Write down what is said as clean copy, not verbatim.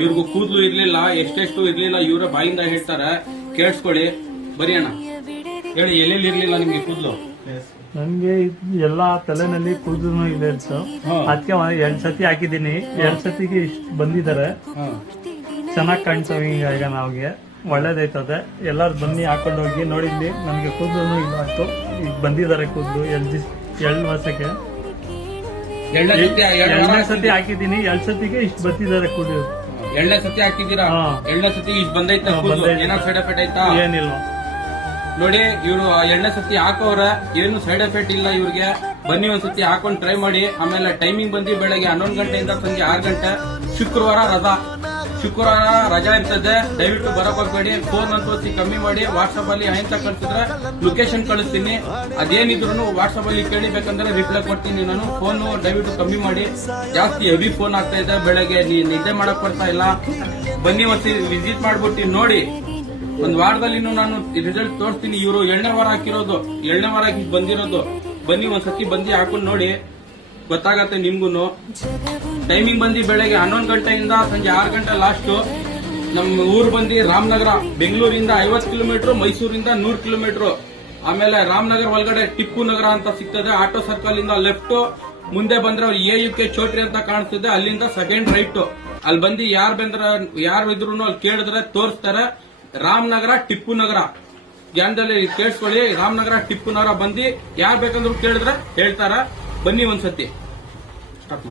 ಇವ್ರಿಗೂ ಕೂದಲು ಇರ್ಲಿಲ್ಲ, ಎಷ್ಟೆಷ್ಟು ಇರ್ಲಿಲ್ಲ, ಇವರ ಬಾಯಿಂದ ಹೇಳ್ತಾರೆ, ಕೇಳಿಸ್ಕೊಳ್ಳಿ. ಬರೀ ಅಣ್ಣ ಹೇಳಿ, ಎಲ್ಲೆಲ್ಲಿ ಇರ್ಲಿಲ್ಲ ನಿಮ್ಗೆ ಕೂದಲು? ನನ್ಗೆ ಎಲ್ಲಾ ತಲೆನಲ್ಲಿ ಕೂದಲು ಇದೆ ಸರ್. ಅದಕ್ಕೆ 2 ಸತಿ ಹಾಕಿದೀನಿ. 2 ಸತಿಗೆ ಇಷ್ಟು ಬಂದಿದ್ದಾರೆ. ಚೆನ್ನಾಗಿ ಕಾಣ್ತವೆ. ಈಗ ನಮ್ಗೆ ಒಳ್ಳೇದೈತದೆ. ಎಲ್ಲಾರು ಬನ್ನಿ ಹಾಕೊಂಡು ಹೋಗಿ ನೋಡಿದ್ವಿ. ನಮ್ಗೆ ಕೂದಲು ಇಲ್ಲ ಅಷ್ಟು. ಈಗ ಬಂದಿದ್ದಾರೆ ಕೂದಲು 2 ವರ್ಷಕ್ಕೆ. 2 ಸತಿ ಹಾಕಿದೀನಿ. 2 ಸತಿಗೆ ಇಷ್ಟು ಬರ್ತಿದ್ದಾರೆ ಕೂದಲು. 2 ಸತಿ ಹಾಕಿದ್ದೀರಾ? 2 ಸತಿ ಇಷ್ಟು ಬಂದೈತಾ? ಏನಾದ್ರು ಸೈಡ್ ಎಫೆಕ್ಟ್ ಆಯ್ತಾ? ಏನಿಲ್ಲ ನೋಡಿ, ಇವ್ರು 2 ಸತಿ ಹಾಕೋರ, ಏನು ಸೈಡ್ ಎಫೆಕ್ಟ್ ಇಲ್ಲ ಇವ್ರಿಗೆ. ಬನ್ನಿ ಒಂದ್ಸತಿ ಹಾಕೊಂಡು ಟ್ರೈ ಮಾಡಿ. ಆಮೇಲೆ ಟೈಮಿಂಗ್ ಬಂದು ಬೆಳಗ್ಗೆ 11 ಗಂಟೆಯಿಂದ ಸಂಜೆ 6 ಗಂಟೆ. ಶುಕ್ರವಾರ ರಜಾ ಇರ್ತದೆ. ದಯವಿಟ್ಟು ಬರಕ್ ಹೋಗ್ಬೇಡಿ. ಫೋನ್ ಅಂತ ಕಮ್ಮಿ ಮಾಡಿ. ವಾಟ್ಸ್ಆಪ್ ಅಲ್ಲಿ ಅಂತ ಕಳ್ಸಿದ್ರೆ ಲೊಕೇಶನ್ ಕಳಿಸ್ತೀನಿ. ಅದೇನಿದ್ರು ವಾಟ್ಸ್ಆಪ್ ಅಲ್ಲಿ ಕೇಳಿಬೇಕಂದ್ರೆ ರಿಪ್ಲೈ ಕೊಡ್ತೀನಿ ನಾನು. ಫೋನ್ ದಯವಿಟ್ಟು ಕಮ್ಮಿ ಮಾಡಿ. ಜಾಸ್ತಿ ಹೆವಿ ಫೋನ್ ಆಗ್ತಾ ಇದೆ. ಬೆಳಗ್ಗೆ ನಿದ್ದೆ ಮಾಡಕ್ ಬರ್ತಾ ಇಲ್ಲ. ಬನ್ನಿ ಒಂದ್ಸತಿ ವಿಸಿಟ್ ಮಾಡ್ಬಿಟ್ಟು ನೋಡಿ. ಒಂದ್ ವಾರದಲ್ಲಿ ನಾನು ರಿಸಲ್ಟ್ ತೋರಿಸ್ತೀನಿ. ಇವರು 2ನೇ ವಾರ ಹಾಕಿರೋದು, 2ನೇ ವಾರ ಬಂದಿರೋದು. ಬನ್ನಿ ಒಂದ್ಸತಿ ಬಂದು ಹಾಕೊಂಡು ನೋಡಿ, ಗೊತ್ತಾಗತ್ತೆ ನಿಮ್ಗೂನು. ಟೈಮಿಂಗ್ ಬಂದು ಬೆಳಗ್ಗೆ 11 ಗಂಟೆಯಿಂದ ಸಂಜೆ 6 ಗಂಟೆ ಲಾಸ್ಟ್. ನಮ್ಮ ಊರು ಬಂದು ರಾಮನಗರ. ಬೆಂಗಳೂರಿಂದ 50 ಕಿಲೋಮೀಟರ್, ಮೈಸೂರಿಂದ 100 ಕಿಲೋಮೀಟರ್. ಆಮೇಲೆ ರಾಮನಗರ ಒಳಗಡೆ ಟಿಪ್ಪು ನಗರ ಅಂತ ಸಿಗ್ತದೆ. ಆಟೋ ಸರ್ಕಲ್ ಇಂದ ಲೆಫ್ಟ್ ಮುಂದೆ ಬಂದ್ರೆ AUK ಚೋಟ್ರಿ ಅಂತ ಕಾಣಿಸ್ತದೆ. ಅಲ್ಲಿಂದ ಸೆಕೆಂಡ್ ರೈಟ್. ಅಲ್ಲಿ ಬಂದು ಯಾರು ಇದ್ರು ಅಲ್ಲಿ ಕೇಳಿದ್ರೆ ತೋರಿಸ್ತಾರೆ. ರಾಮನಗರ ಟಿಪ್ಪು ನಗರ ಜ್ಞಾನದಲ್ಲಿ ಕೇಳಿಸ್ಕೊಳ್ಳಿ. ರಾಮನಗರ ಟಿಪ್ಪು ನಗರ ಬಂದು ಯಾರು ಬೇಕಂದ್ರು ಕೇಳಿದ್ರೆ ಹೇಳ್ತಾರ. ಬನ್ನಿ ಒಂದ್ಸತಿ.